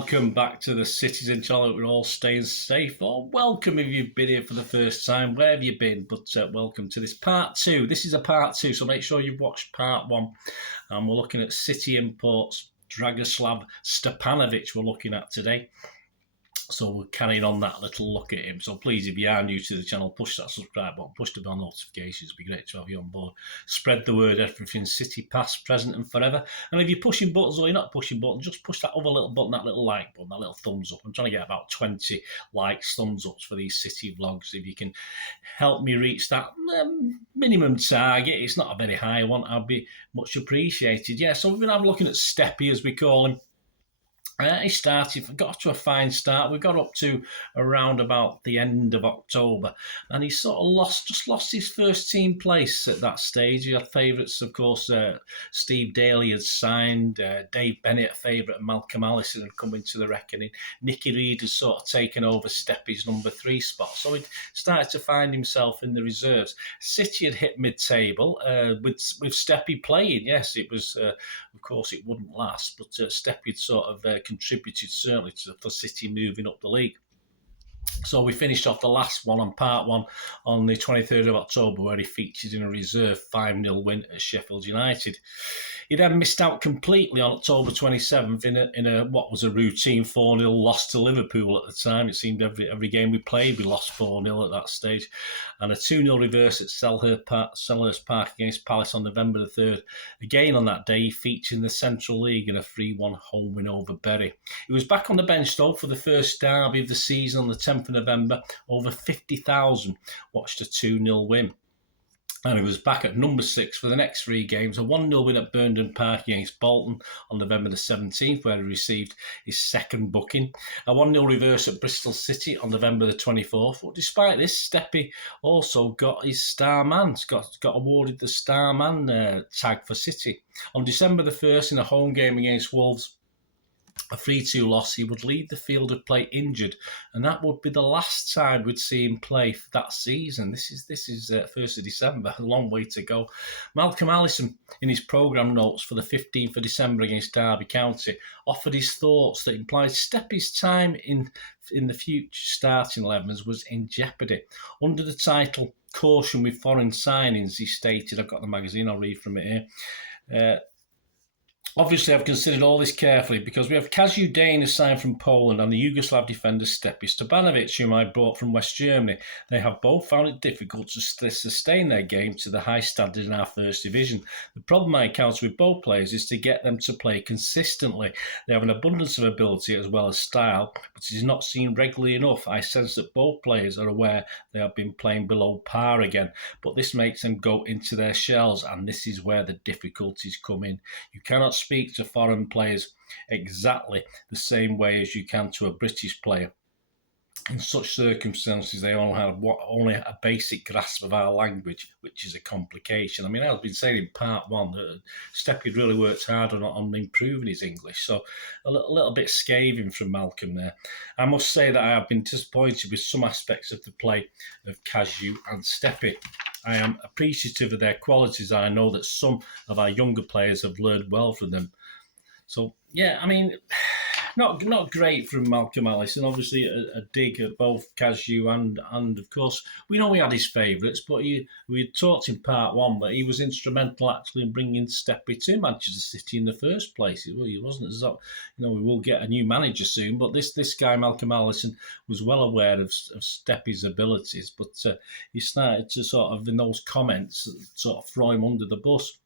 welcome back to the Citizen channel. We're all staying safe, or welcome if you've been here for the first time, where have you been, but welcome to this part 2. This is a part 2, so make sure you've watched part 1. And we're looking at City imports, DRAGOSLAV Stepanovic we're looking at today. So we're carrying on that little look at him. So please, if you are new to the channel, push that subscribe button, push the bell notifications. It'd be great to have you on board. Spread the word, everything City, past, present and forever. And if you're pushing buttons or you're not pushing buttons, just push that other little button, that little like button, that little thumbs up. I'm trying to get about 20 likes, thumbs ups for these City vlogs. If you can help me reach that minimum target, it's not a very high one, I'd be much appreciated. Yeah, so we've been having a looking at Steppi, as we call him. He got off to a fine start. We got up to around about the end of October, and he sort of lost his first team place at that stage. He had favourites, of course. Steve Daly had signed, Dave Bennett, a favourite, and Malcolm Allison had come into the reckoning. Nicky Reid had sort of taken over Steppi's number 3 spot, so he started to find himself in the reserves. City had hit mid-table with Steppi playing. Yes, it was. Of course, it wouldn't last, but Steppi had sort of contributed certainly for City moving up the league. So we finished off the last one on part 1 on the 23rd of October, where he featured in a reserve 5-0 win at Sheffield United. He then missed out completely on October 27th in a what was a routine 4-0 loss to Liverpool at the time. It seemed every game we played, we lost 4-0 at that stage. And a 2-0 reverse at Selhurst Park against Palace on November the 3rd. Again on that day, he featured in the Central League in a 3-1 home win over Bury. He was back on the bench, though, for the first derby of the season on the 10th of November. Over 50,000 watched a 2-0 win. And he was back at number 6 for the next 3 games. A 1-0 win at Burnden Park against Bolton on November the 17th, where he received his second booking. A 1-0 reverse at Bristol City on November the 24th. But despite this, Steppi also got his star man, got awarded the star man tag for City. On December the 1st, in a home game against Wolves, a 3-2 loss, he would leave the field of play injured, and that would be the last time we'd see him play for that season. This is 1st of December, a long way to go. Malcolm Allison, in his programme notes for the 15th of December against Derby County, offered his thoughts that implied Steppi's time in the future starting 11s was in jeopardy. Under the title "Caution with Foreign Signings," he stated, I've got the magazine, I'll read from it here. Obviously, I've considered all this carefully because we have Kaziu Dane, who signed from Poland, and the Yugoslav defender Steppi Stepanovic, whom I brought from West Germany. They have both found it difficult to sustain their game to the high standard in our first division. The problem I encounter with both players is to get them to play consistently. They have an abundance of ability as well as style, but it is not seen regularly enough. I sense that both players are aware they have been playing below par again, but this makes them go into their shells, and this is where the difficulties come in. You cannot speak to foreign players exactly the same way as you can to a British player. In such circumstances, they all have only a basic grasp of our language, which is a complication. I mean, I've been saying in part 1 that Steppi really worked hard on improving his English, so a little bit scathing from Malcolm there. I must say that I have been disappointed with some aspects of the play of Kaziu and Steppi. I am appreciative of their qualities. I know that some of our younger players have learned well from them. So, yeah, I mean, not great from Malcolm Allison. Obviously, a dig at both Kaziu and of course, we know we had his favourites, but we talked in part 1 that he was instrumental actually in bringing Steppi to Manchester City in the first place. He wasn't as though, we will get a new manager soon, but this guy, Malcolm Allison, was well aware of Steppi's abilities, but he started to sort of, in those comments, sort of throw him under the bus.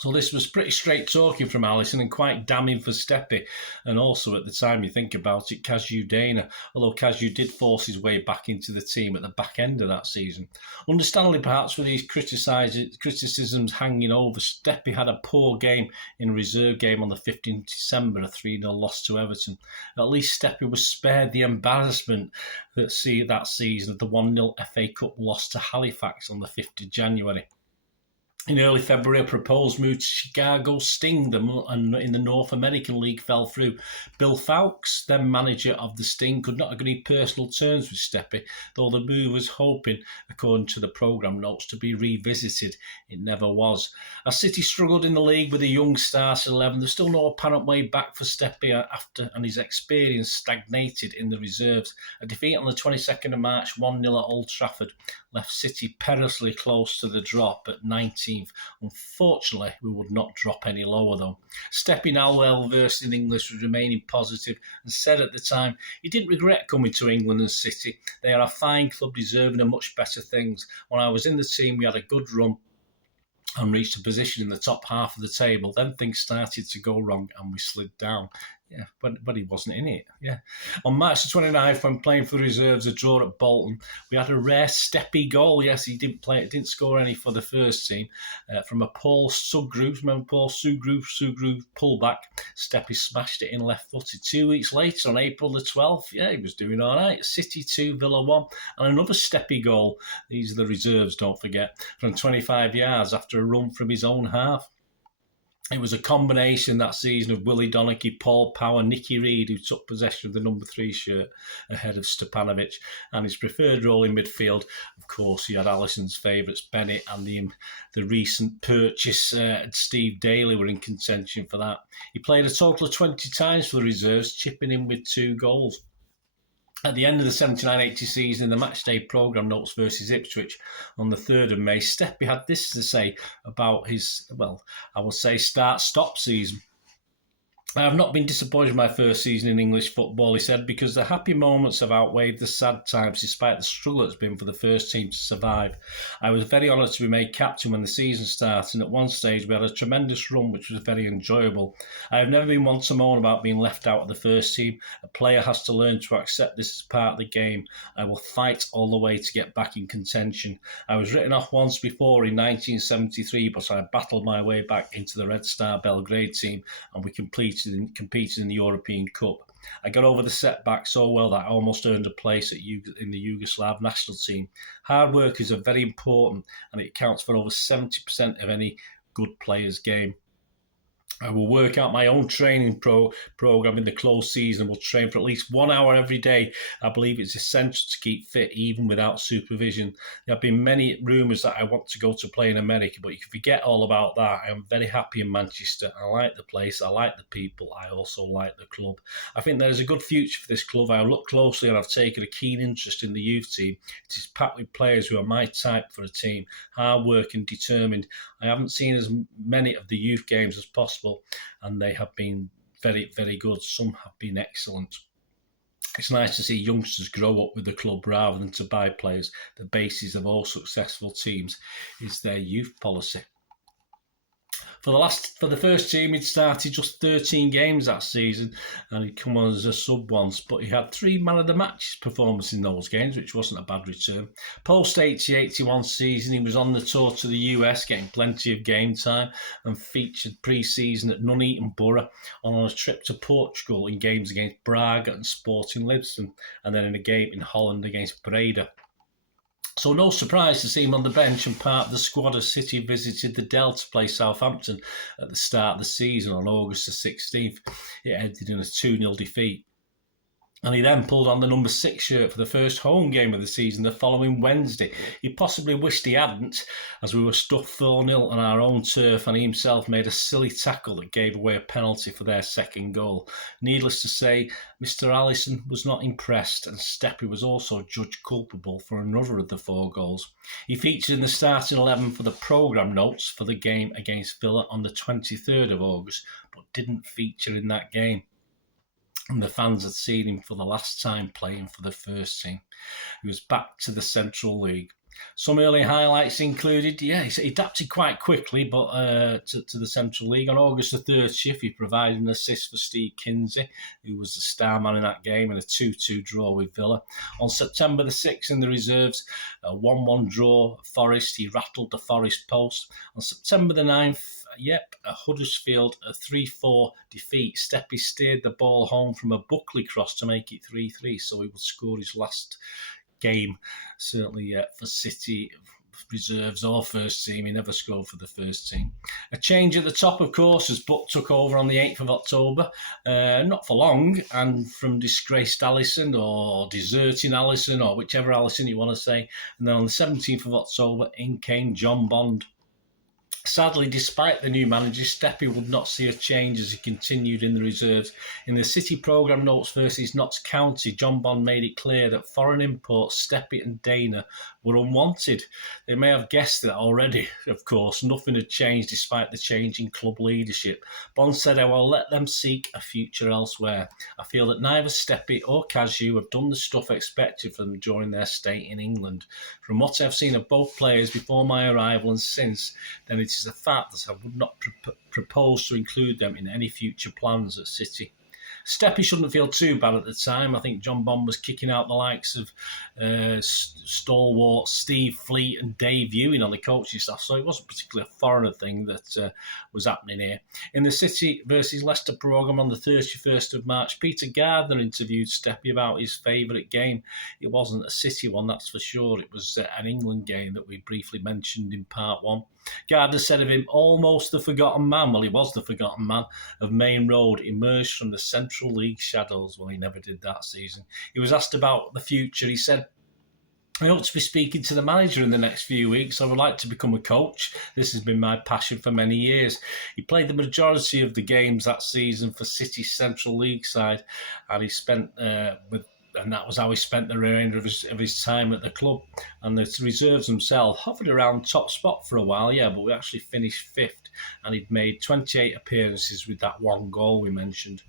So this was pretty straight talking from Allison and quite damning for Steppi. And also at the time you think about it, Kaziu Dane, although Kaziu did force his way back into the team at the back end of that season. Understandably, perhaps with these criticisms hanging over, Steppi had a poor game in a reserve game on the 15th of December, a 3-0 loss to Everton. At least Steppi was spared the embarrassment that season of the 1-0 FA Cup loss to Halifax on the 5th of January. In early February, a proposed move to Chicago Sting in the North American League fell through. Bill Fowkes, then manager of the Sting, could not agree personal terms with Steppi, though the move was hoping, according to the programme notes, to be revisited. It never was. As City struggled in the league with a young starting 11, there's still no apparent way back for Steppi after, and his experience stagnated in the reserves. A defeat on the 22nd of March, 1-0 at Old Trafford, left City perilously close to the drop at 19th. Unfortunately, we would not drop any lower though. Steppi, now well versed in English, was remaining positive and said at the time he didn't regret coming to England and City. They are a fine club deserving of much better things. When I was in the team, we had a good run and reached a position in the top half of the table. Then things started to go wrong and we slid down. Yeah, but he wasn't in it. Yeah. On March the 29th, when playing for the reserves, a draw at Bolton, we had a rare Steppi goal. Yes, he didn't score any for the first team. From a Paul Suggroove, remember Paul Suggroove pullback, Steppi smashed it in left-footed. 2 weeks later, on April the 12th, yeah, he was doing all right. City 2, Villa 1, and another Steppi goal. These are the reserves, don't forget, from 25 yards after a run from his own half. It was a combination that season of Willie Donachie, Paul Power, Nicky Reid, who took possession of the number 3 shirt ahead of STEPANOVIC, and his preferred role in midfield. Of course, he had Alisson's favourites, Bennett, and the recent purchase, Steve Daly, were in contention for that. He played a total of 20 times for the reserves, chipping in with 2 goals. At the end of the 79-80 season, in the matchday programme notes versus Ipswich on the 3rd of May, Steppi had this to say about his, well, I would say start-stop season. I have not been disappointed with my first season in English football, he said, because the happy moments have outweighed the sad times despite the struggle it's been for the first team to survive. I was very honoured to be made captain when the season started, and at one stage we had a tremendous run which was very enjoyable. I have never been one to moan about being left out of the first team. A player has to learn to accept this as part of the game. I will fight all the way to get back in contention. I was written off once before in 1973, but I battled my way back into the Red Star Belgrade team, and we competed in the European Cup. I got over the setback so well that I almost earned a place in the Yugoslav national team. Hard work is very important, and it accounts for over 70% of any good player's game. I will work out my own training program in the closed season and will train for at least 1 hour every day. I believe it's essential to keep fit even without supervision. There have been many rumours that I want to go to play in America, but you can forget all about that. I am very happy in Manchester. I like the place, I like the people, I also like the club. I think there is a good future for this club. I have looked closely and I've taken a keen interest in the youth team. It is packed with players who are my type for a team, hard work and determined. I haven't seen as many of the youth games as possible, and they have been very, very good. Some have been excellent. It's nice to see youngsters grow up with the club rather than to buy players. The basis of all successful teams is their youth policy. For the first team, he'd started just 13 games that season, and he'd come on as a sub once, but he had 3 man of the match performances in those games, which wasn't a bad return. Post 80-81 season, he was on the tour to the US, getting plenty of game time, and featured pre-season at Nuneaton Borough, on a trip to Portugal in games against Braga and Sporting Lisbon, and then in a game in Holland against Breda. So no surprise to see him on the bench and part of the squad as City visited the Dell to play Southampton at the start of the season on August the 16th. It ended in a 2-0 defeat. And he then pulled on the number 6 shirt for the first home game of the season the following Wednesday. He possibly wished he hadn't, as we were stuffed 4-0 on our own turf, and he himself made a silly tackle that gave away a penalty for their second goal. Needless to say, Mr. Alisson was not impressed, and Steppi was also judged culpable for another of the 4 goals. He featured in the starting 11 for the programme notes for the game against Villa on the 23rd of August, but didn't feature in that game. And the fans had seen him for the last time playing for the first team. He was back to the Central League. Some early highlights included, he adapted quite quickly but to the Central League. On August the 30th, he provided an assist for Steve Kinsey, who was the star man in that game, in a 2-2 draw with Villa. On September the 6th, in the reserves, a 1-1 draw, Forest, he rattled the Forest post. On September the 9th, a Huddersfield, a 3-4 defeat. Steppi steered the ball home from a Buckley cross to make it 3-3, so he would score his last game, certainly for City, reserves or first team. He never scored for the first team. A change at the top, of course, as Butt took over on the 8th of October. Not for long, and from disgraced Alisson or deserting Alisson or whichever Alisson you want to say. And then on the 17th of October, in came John Bond. Sadly, despite the new manager, Steppi would not see a change as he continued in the reserves. In the City programme notes versus Notts County, John Bond made it clear that foreign imports Steppi and Dana were unwanted. They may have guessed that already, of course. Nothing had changed despite the change in club leadership. Bond said, "I will let them seek a future elsewhere. I feel that neither Steppi or Cashew have done the stuff expected from them during their stay in England. From what I've seen of both players before my arrival and since, then it is a fact that I would not propose to include them in any future plans at City." Steppi shouldn't feel too bad at the time. I think John Bond was kicking out the likes of stalwart Steve Fleet and Dave Ewing on the coaching staff, so it wasn't particularly a foreigner thing that was happening here. In the City versus Leicester programme on the 31st of March, Peter Gardner interviewed Steppi about his favourite game. It wasn't a City one, that's for sure. It was an England game that we briefly mentioned in part 1. Gardner said of him, almost the forgotten man. Well, he was the forgotten man of Main Road, emerged from the Central League shadows. Well, he never did that season. He was asked about the future. He said, "I hope to be speaking to the manager in the next few weeks. I would like to become a coach. This has been my passion for many years." He played the majority of the games that season for City's Central League side, and he spent and that was how he spent the remainder of his time at the club. And the reserves themselves hovered around top spot for a while, but we actually finished 5th, and he'd made 28 appearances with that one goal we mentioned.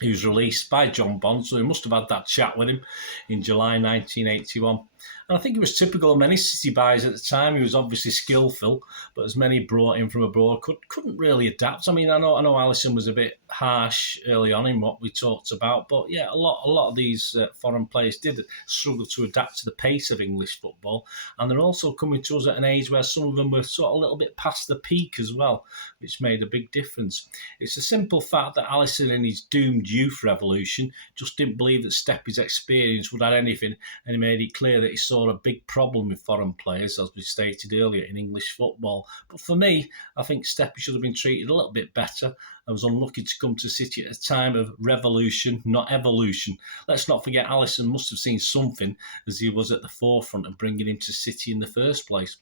He was released by John Bond, so he must have had that chat with him in July 1981. And I think it was typical of many City buys at the time. He was obviously skillful, but as many brought in from abroad couldn't really adapt. I mean, I know Alisson was a bit harsh early on in what we talked about, but yeah, a lot of these foreign players did struggle to adapt to the pace of English football, and they're also coming to us at an age where some of them were sort of a little bit past the peak as well, which made a big difference. It's a simple fact that Alisson in his doomed youth revolution just didn't believe that Steppi's experience would add anything, and he made it clear that he saw a big problem with foreign players, as we stated earlier, in English football. But for me, I think Steppi should have been treated a little bit better. I was unlucky to come to City at a time of revolution, not evolution. Let's not forget Alisson must have seen something, as he was at the forefront of bringing him to City in the first place.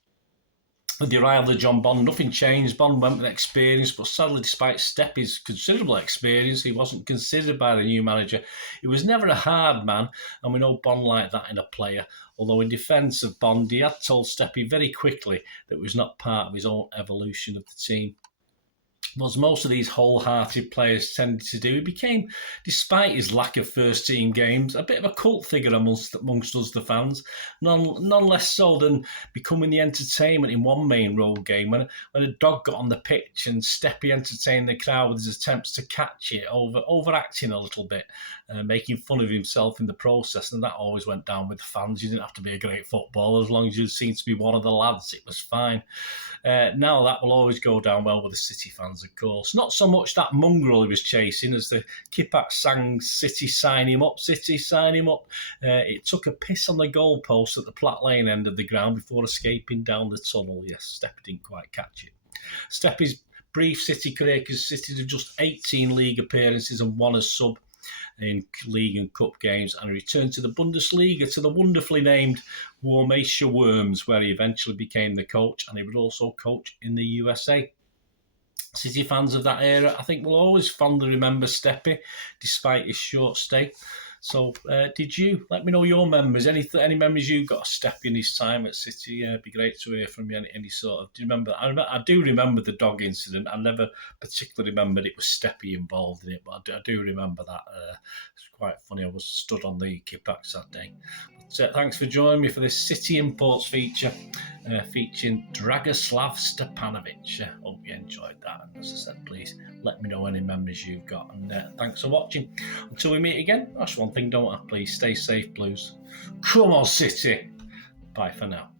With the arrival of John Bond, nothing changed. Bond went with experience, but sadly, despite Steppi's considerable experience, he wasn't considered by the new manager. He was never a hard man, and we know Bond like that in a player. Although in defence of Bond, he had told Steppi very quickly that it was not part of his own evolution of the team. As most of these wholehearted players tended to do, he became, despite his lack of first-team games, a bit of a cult figure amongst us, the fans. None less so than becoming the entertainment in one Main Road game when a dog got on the pitch and Steppi entertained the crowd with his attempts to catch it, overacting a little bit, making fun of himself in the process, and that always went down with the fans. You didn't have to be a great footballer. As long as you seemed to be one of the lads, it was fine. Now that will always go down well with the City fans, of course. Not so much that mongrel he was chasing as the Kippax sang "City sign him up, City sign him up." It took a piss on the goalpost at the Platt Lane end of the ground before escaping down the tunnel. Yes, Steppi didn't quite catch it. Steppi's brief City career consisted of just 18 league appearances and 1 as sub in league and cup games, and returned to the Bundesliga to the wonderfully named Wormische Worms, where he eventually became the coach, and he would also coach in the USA. City fans of that era, I think, will always fondly remember Steppi, despite his short stay. So, did you? Let me know your memories. Any memories you got of Steppi in his time at City? It'd be great to hear from you. Any sort of? Do you remember? I do remember the dog incident. I never particularly remembered it was Steppi involved in it, but I do remember that. It's quite funny. I was stood on the Kippax that day. But, thanks for joining me for this City Imports feature, featuring Dragoslav Stepanovic. Hope you enjoyed that. And as I said, please let me know any memories you've got. And thanks for watching. Until we meet again, that's one thing, don't I? Please stay safe, Blues. Come on, City. Bye for now.